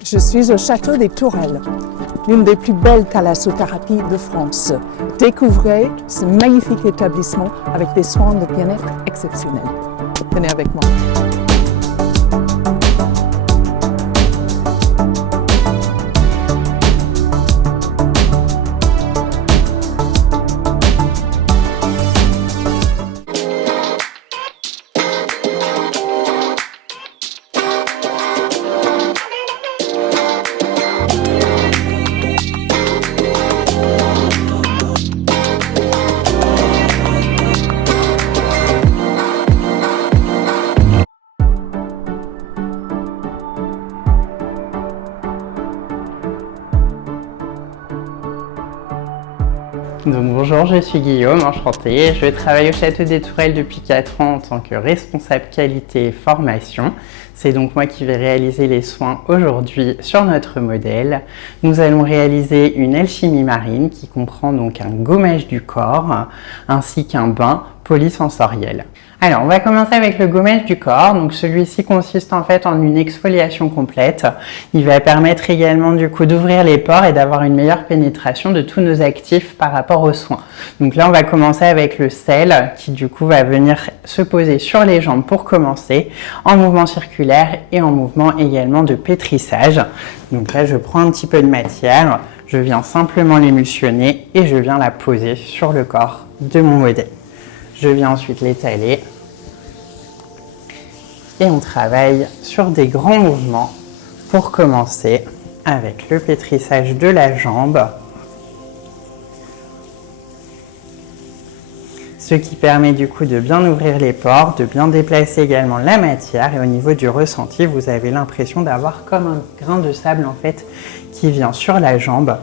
Je suis au château des Tourelles, l'une des plus belles thalassothérapies de France. Découvrez ce magnifique établissement avec des soins de bien-être exceptionnels. Venez avec moi. Donc bonjour, je suis Guillaume, enchanté. Je travaille au Château des Tourelles depuis 4 ans en tant que responsable qualité et formation. C'est donc moi qui vais réaliser les soins aujourd'hui sur notre modèle. Nous allons réaliser une alchimie marine qui comprend donc un gommage du corps ainsi qu'un bain polysensoriel. Alors, on va commencer avec le gommage du corps. Donc, celui-ci consiste en fait en une exfoliation complète. Il va permettre également du coup d'ouvrir les pores et d'avoir une meilleure pénétration de tous nos actifs par rapport aux soins. Donc là, on va commencer avec le sel qui du coup va venir se poser sur les jambes pour commencer, en mouvement circulaire et en mouvement également de pétrissage. Donc là, je prends un petit peu de matière, je viens simplement l'émulsionner et je viens la poser sur le corps de mon modèle. Je viens ensuite l'étaler et on travaille sur des grands mouvements pour commencer avec le pétrissage de la jambe, ce qui permet du coup de bien ouvrir les pores, de bien déplacer également la matière et au niveau du ressenti, vous avez l'impression d'avoir comme un grain de sable en fait qui vient sur la jambe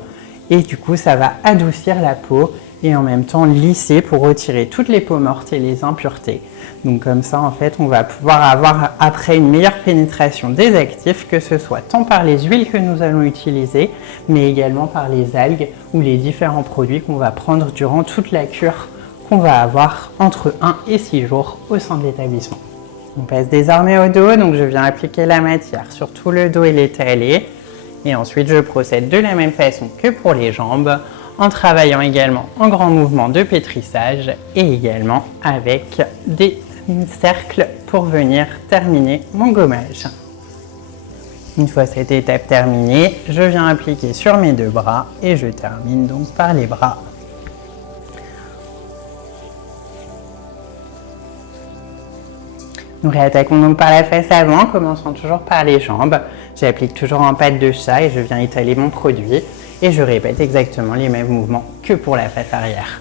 et du coup ça va adoucir la peau et en même temps lisser pour retirer toutes les peaux mortes et les impuretés. Donc comme ça, en fait, on va pouvoir avoir après une meilleure pénétration des actifs, que ce soit tant par les huiles que nous allons utiliser, mais également par les algues ou les différents produits qu'on va prendre durant toute la cure qu'on va avoir entre 1 et 6 jours au sein de l'établissement. On passe désormais au dos, donc je viens appliquer la matière sur tout le dos et l'étaler. Et ensuite, je procède de la même façon que pour les jambes, en travaillant également en grand mouvement de pétrissage et également avec des cercles pour venir terminer mon gommage. Une fois cette étape terminée, je viens appliquer sur mes 2 bras et je termine donc par les bras. Nous réattaquons donc par la face avant, commençant toujours par les jambes. J'applique toujours en patte de chat et je viens étaler mon produit. Et je répète exactement les mêmes mouvements que pour la face arrière.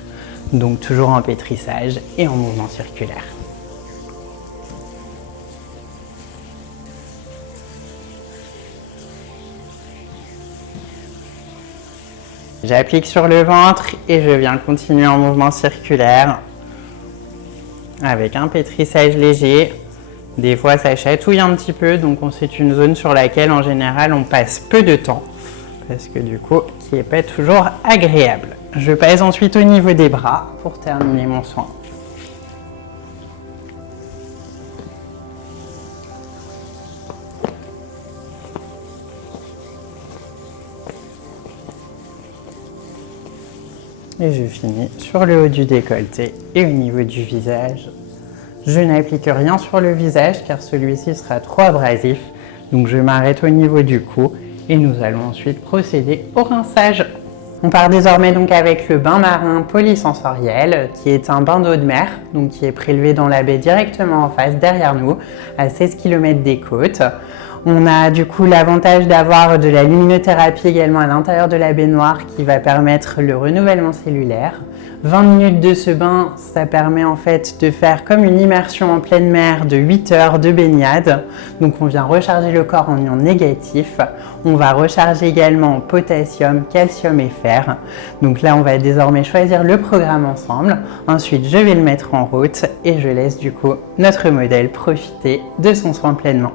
Donc toujours en pétrissage et en mouvement circulaire. J'applique sur le ventre et je viens continuer en mouvement circulaire avec un pétrissage léger. Des fois ça chatouille un petit peu, donc c'est une zone sur laquelle en général on passe peu de temps. Parce que du coup, qui n'est pas toujours agréable. Je passe ensuite au niveau des bras pour terminer mon soin. Et je finis sur le haut du décolleté et au niveau du visage. Je n'applique rien sur le visage car celui-ci sera trop abrasif. Donc je m'arrête au niveau du cou. Et nous allons ensuite procéder au rinçage. On part désormais donc avec le bain marin polysensoriel, qui est un bain d'eau de mer, donc qui est prélevé dans la baie directement en face, derrière nous, à 16 km des côtes. On a du coup l'avantage d'avoir de la luminothérapie également à l'intérieur de la baignoire qui va permettre le renouvellement cellulaire. 20 minutes de ce bain, ça permet en fait de faire comme une immersion en pleine mer de 8 heures de baignade. Donc on vient recharger le corps en ions négatifs. On va recharger également en potassium, calcium et fer. Donc là on va désormais choisir le programme ensemble. Ensuite je vais le mettre en route et je laisse du coup notre modèle profiter de son soin pleinement.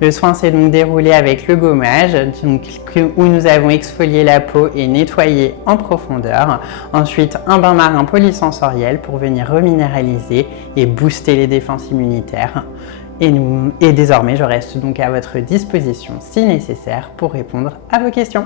Le soin s'est donc déroulé avec le gommage, où nous avons exfolié la peau et nettoyé en profondeur. Ensuite, un bain marin polysensoriel pour venir reminéraliser et booster les défenses immunitaires. Et désormais, je reste donc à votre disposition si nécessaire pour répondre à vos questions.